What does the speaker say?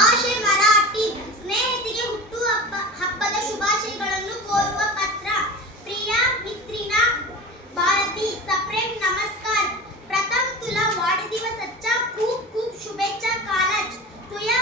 ಭಾಷೆ ಮರಾಠಿ. ಸ್ನೇಹಿತಿಗೆ ಹಬ್ಬದ ಶುಭಾಶಯಗಳನ್ನು ಕೋರುವ ಪತ್ರ. प्रिया मित्रीणा भारती सप्रेम नमस्कार. प्रथम तुला वाढदिवसाच्या खूप खूप शुभेच्छा. कालच तुझ्या